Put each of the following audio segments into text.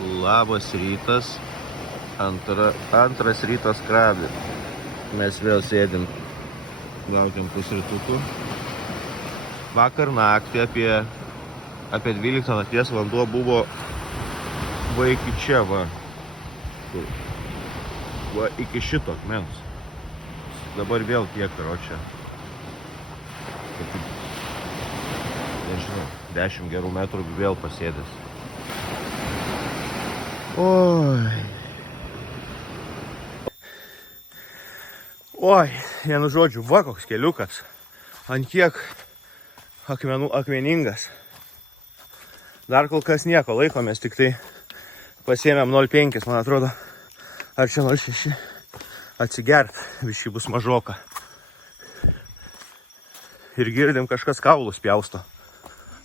Labas rytas, antras rytas krabi. Mes vėl sėdim, laukiam pusrytukų. Vakar naktį apie 12 nakties vanduo buvo iki čia, va iki šito akmens. Dabar vėl tiek, karočią. Nežinau, 10 gerų metrų vėl pasėdęs. Oi, vienu žodžiu, va koks keliukas. Ant kiek akmeningas. Dar kol kas nieko, laikomės, tik tai pasiėmėm 0,5, man atrodo. Ar čia 0,6 atsigert, višį bus mažoka. Ir girdim, kažkas kaulus pjausto.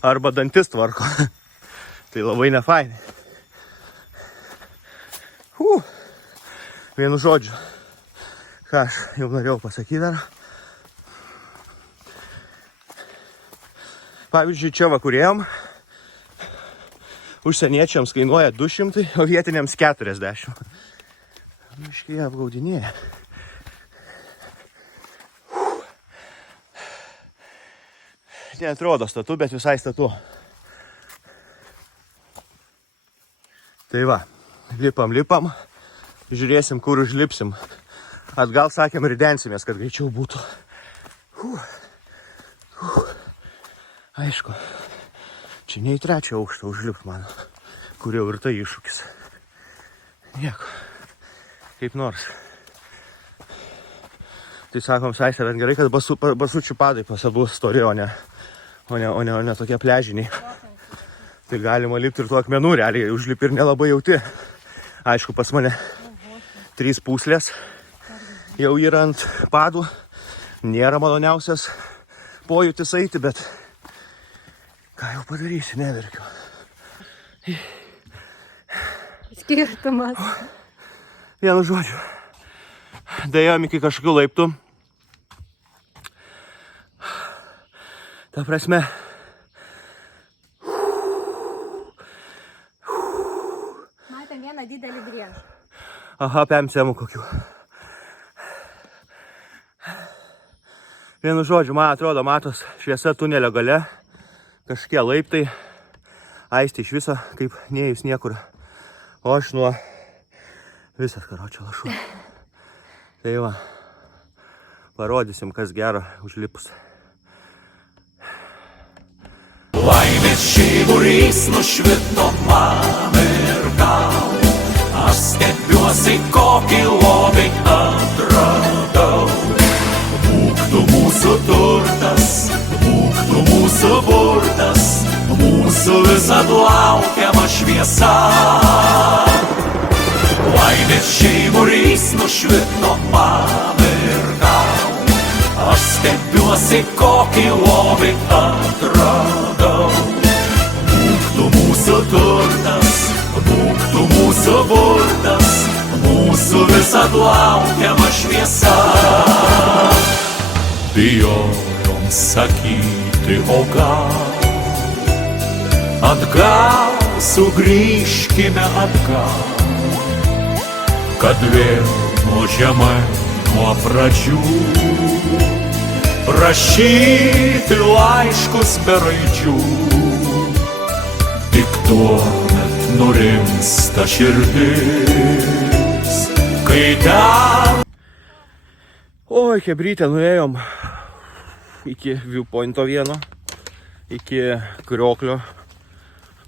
Arba dantis tvarko. Tai labai nefainai. Vienu žodžiu. Ką aš jau norėjau pasakyti dar. Pavyzdžiui, čia vakurėjom. Užsieniečiams kainuoja 200, o vietiniams 40. Miškai apgaudinėja. Neatrodo statu, bet visai statu. Tai va, lipam. Žiūrėsim, kur užlipsim. Atgal sakėm, ridensimės, kad greičiau būtų. Aišku, čia ne į 3 aukštą užlipt man, kur jau ir tai iššūkis. Nieko, kaip nors. Tai sakom, Saisė, bet gerai, kad basučių padai pas abu stori, o ne tokie pležiniai. Tai galima lipti ir tų akmenų, realiai užlipi ir nelabai jauti. Aišku, pas mane 3 pūslės jau yra ant padų. Nėra maloniausias pojūtis eiti, bet ką jau padarysi, neverkiu. Skirtumas. Vienu žodžiu. Dėjom iki kažkokių laiptų. Ta prasme. Matėm vieną didelį griežą. Aha, pemsiamų kokių. Vienu žodžiu, man atrodo, matos šviesa tunelio gale. Kažkokie laiptai. Aisti iš viso, kaip neėjus niekur. O aš nuo visas karočio lašu. Tai va, parodysim, kas gero užlipus. Laimės žiburys nušvito man ir tau. Aš stebiuosi, kokį lobį atradau. Būk tu mūsų turtas, būk tu mūsų burtas, mūsų visad laukiama šviesa. Laimės žiburys nušvito man ir tau. Aš stebiuosi, kokį lobį atradau. Būk tu mūsų turtas, būk tu mūsų burtas, mūsų visad laukiama šviesa. Bijojom sakyti, o gal atgal, sugrįžkime atgal, kad vėl nuo žemai, nuo pradžių rašyti laiškus be raidžių. Tik tuomet nurimsta širdis, kai ten. Oi, Chebrytė, nuėjom iki viewpointo vieno, iki krioklio.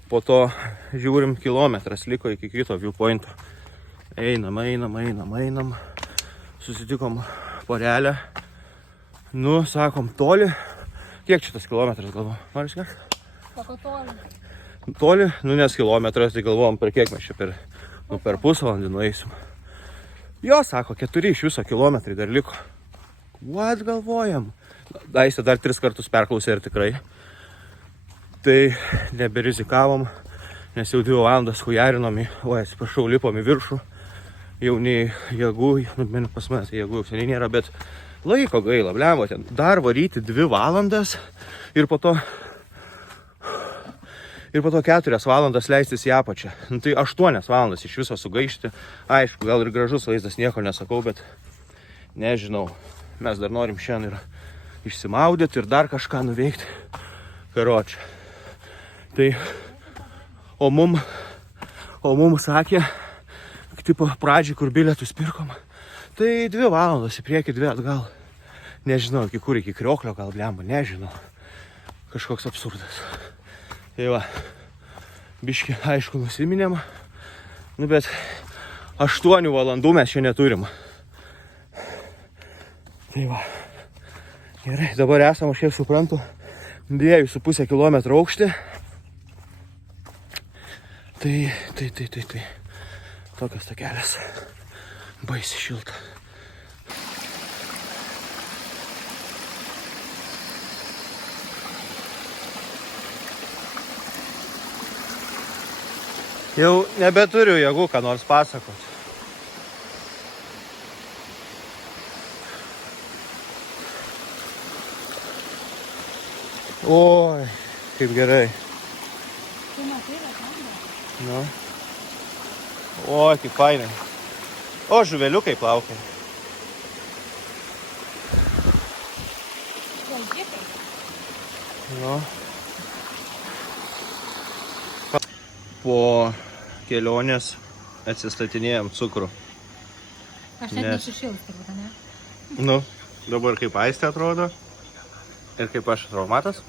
Po to žiūrim, kilometras liko iki kito viewpointo. Einam. Susitikom porelę. Nu, sakom, toli. Kiek čia tas kilometras, galvo? Nori skart? Sako toli. Toli, nu nes kilometras, tai galvom, per kiek mes čia per pusvalandį nueisim. Jo, sako, 4 iš viso kilometrai dar liko. What galvojam? Daistė dar 3 kartus perklausė ir tikrai. Tai neberizikavom, nes jau 2 valandas hujarinom lipom į viršų. Jau nei jėgų, pas manęs jėgų jau seniai nėra, bet laiko gaila, blemba, ten dar varyti 2 valandas ir po to ir po to 4 valandas leistis į apačią. Nu, tai 8 valandas iš viso sugaišti. Aišku, gal ir gražus vaizdas, nieko nesakau, bet nežinau. Mes dar norim šiandien ir išsimaudyti ir dar kažką nuveikti. Karočią. Tai, o mum sakė, tipo pradžiai, kur bilietus pirkom, tai 2 valandos į priekį, 2 atgal. Nežinau, iki kur, iki Krioklio gal blemba, nežinau. Kažkoks absurdas. Tai va, biški, aišku, nusiminėm. Nu, bet 8 valandų mes čia neturim. Tai va. Gerai, dabar esam, aš kiek suprantu, 2,5 kilometrų aukštį. Tai. Tokios takelės. Baisiai šilta. Jau nebeturiu jėgų, ką nors pasakoti. Oi, kaip gerai. Tu matai, bet man. Nu. Oi, kaip fainai. O, žuveliukai plaukia. Plaukikai. Nu. Po kelionės atsistatinėjom cukrų. Aš net nesušils, turbūt, ne? Nu, dabar kaip Aistė atrodo. Ir kaip aš atrodo, matas?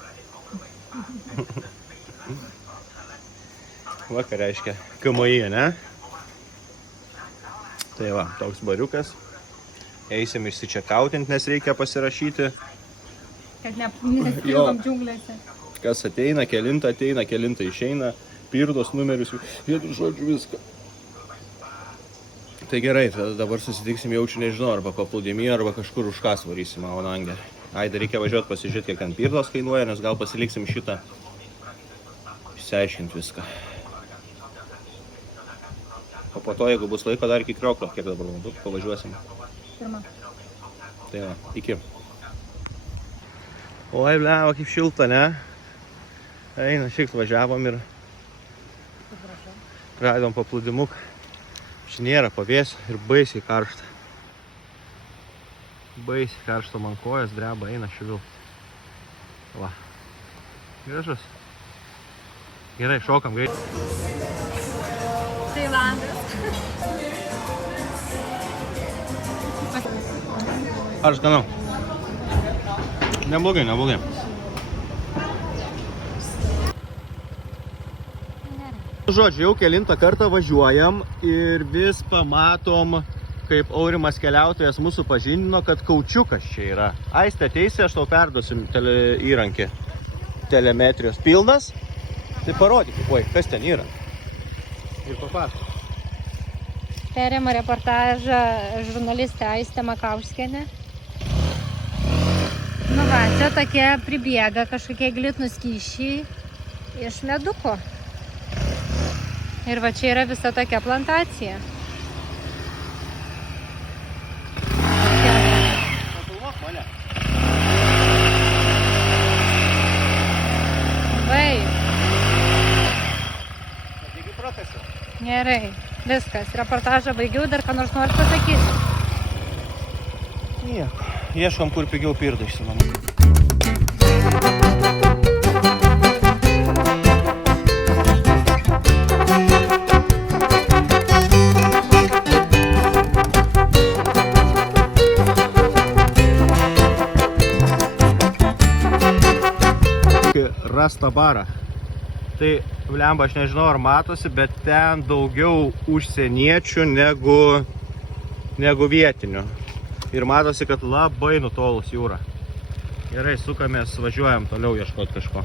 Va, ką reiškia KMI, ne? Tai va, toks bariukas. Eisim išsičekautint, nes reikia pasirašyti. Kad nestrigom džiunglėse. Kas ateina, kelintą išeina. Pirdos numerius, vienu žodžiu viską. Tai gerai, tada dabar susitiksim jaučiu, nežinau, arba paplūdimy, arba kažkur už ką varysim, Avanangę. Ai, dar reikia važiuoti pasižiūrėti, kiek ten pirdos kainuoja, nes gal pasiliksim šitą. Išsiaiškinti viską. O po to, jeigu bus laiko, dar iki Krioklio, kiek dabar valandų, pavažiuosim. 1. Tai va, iki. Oi, bleva, kaip šilta, ne? Eina, šiek važiavom ir radom paplūdimuk. Čia nėra pavės ir baisiai karšta. Baisiai karšta, man kojas dreba, eina šivil. Va. Gražus. Gerai, šokam greit. Tailandas. Ar skanu? Neblogai, neblogai. Žodžiu, jau kelintą kartą važiuojam ir vis pamatom, kaip Aurimas keliautojas mūsų pažindino, kad kaučiukas čia yra. Aistė teisė, aš tau perduosim įrankį telemetrijos. Pilnas? Tai parodyk, oi, kas ten yra. Ir papasakok. Perėmė reportažą žurnalistė Aistė Makauskienė. Nu va, čia tokie pribėga kažkokie glitnūs skysčiai iš meduko. Ir va čia yra visa tokia plantacija. Papilmok mane. Vai, Taigi protesiu. gerai, viskas. Reportažą baigiau, dar ką nors nors pasakysiu. Nieko. Ieškom, kur pigiau pirdą išsinuomoti. Rasta barą. Tai, blemba, aš nežinau, ar matosi, bet ten daugiau užsieniečių negu vietinių. Ir matosi, kad labai nutolus jūra. Gerai, sukamės, važiuojam toliau ieškoti kažko.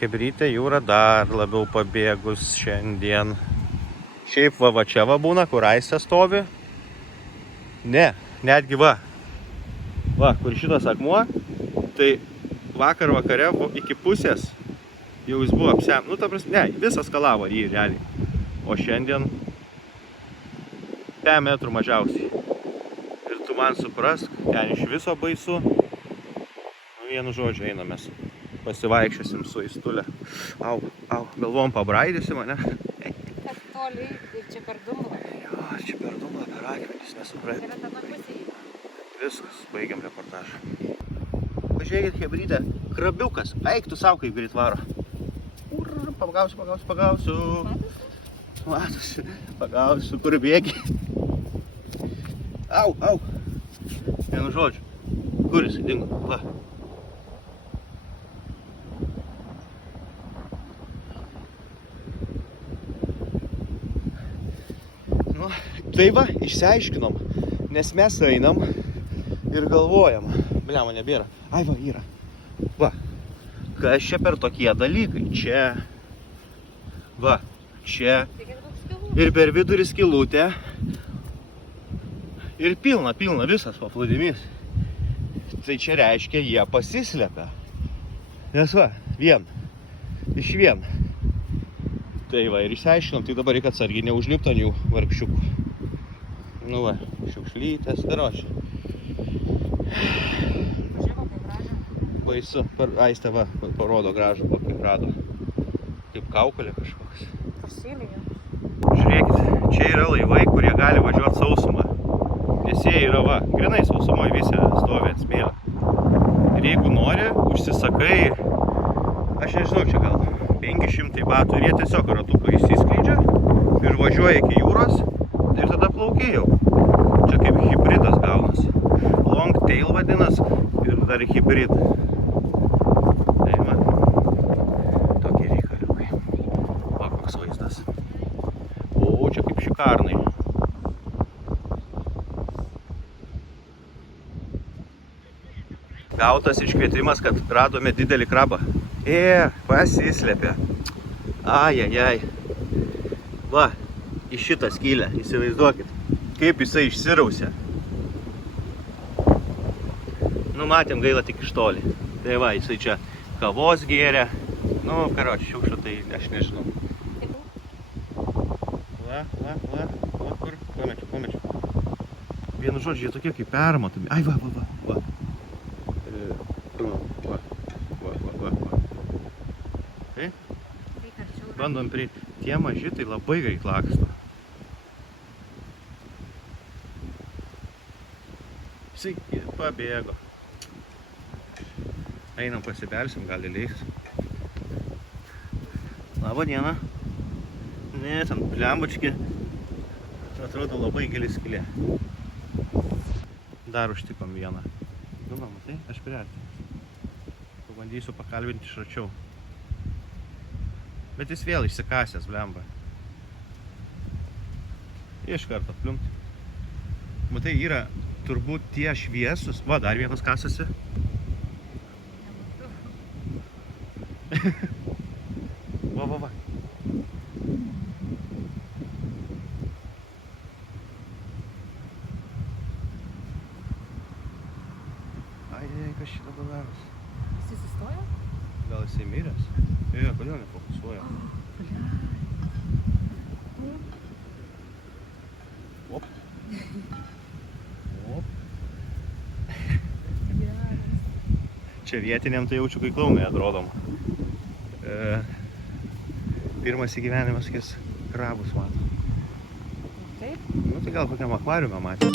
Chebrytė jūra dar labiau pabėgus šiandien. Šiaip va čia va būna, kur Aistė stovi. Ne, netgi va. Va, kur šitas akmuo, tai vakar vakare iki pusės jau jis buvo apsem. Nu, ta prasme, ne, visas skalavo jį realiai. O šiandien 5 metrų mažiausiai. Ir tu man suprask, ten iš viso baisu. Nu, vienu žodžiu einamės. Pasivaikščiosim su Aistule. Au, galvom pabraidysi mane. Kas toli ir čia per dumblą. Jo, čia per dumblą, per akmenis, nesupratau. Yra tame pusėje. Viskas, baigiam reportažą. Pažiūrėkit, hebrytė, krabiukas. Eik tu savo, kaip greit varo. Pagausiu. Matosi, pagausiu, kur bėgi. Au. Vienu žodžiu. Kur jis dingo? Va. Nu, tai va, išsiaiškinom, nes mes einam ir galvojam. Bliama, nebėra. Ai va, yra. Va. Kas čia per tokie dalykai? Čia. Va. Čia. Ir per vidurį skylutę. Ir pilna visas paplūdimys. Tai čia reiškia, jie pasislepia. Nes va, iš vien. Tai va, ir išsiaiškinom, tai dabar reikia atsargiai neužlipti ant jų vargšiukų. Nu va, šiukšlytės, daroši. Baisu, Aistė va, parodo gražų, kokį rado. Kaip kaukolė kažkoks. Žiūrėkit, čia yra laivai, kurie gali važiuoti sausumą. Nes jie yra va, grinai sausumoje visi stovi ant smėlio. Ir jeigu nori, užsisakai, aš nežinau, čia gal 500 batų. Ir jie tiesiog ratuką išsiskleidžia ir važiuoja iki jūros ir tada plaukia jau. Čia kaip hibridas gaunasi. Long tail vadinas ir dar hibrid. Tai va, tokie reikaliukai. Va, koks vaizdas. O, čia kaip šikarnai. Gautas iškvietimas, kad radome didelį krabą. Pasislėpė. Ajajaj. Va, į šitą skylę, įsivaizduokit, kaip jisai išsirausė. Nu, matėm, gaila tik iš toli. Tai va, jisai čia kavos gėrė. Nu, karoči, šiukšlių tai aš nežinau. Va, kur? Pamečiu. Vienu žodžiu, jie tokie kaip permatomi. Ai, va. Bandom prie tie maži, tai labai greit laksto. Jisai pabėgo. Einam pasibelsim, gal įleis. Labą dieną. Ne, ten blembučki. Atrodo labai gili skylė. Dar užtikom vieną. Nu, matai, aš priartinu. Pabandysiu pakalbinti iš arčiau. Bet jis vėl išsikasęs, blemba. Iš karto pliumt. Matai, yra turbūt tie šviesus. Va, dar vienas kasasi. Va. Ai, kas šitą dabaras? Jis sustojo? Gal jisai miręs? Kodėl nefokusuoja? Op. Čia vietiniam tai jaučiu, kai klaunai atrodom. Pirmas į gyvenimas, kis krabus mato. Taip? Nu tai gal kokiam akvariume matė.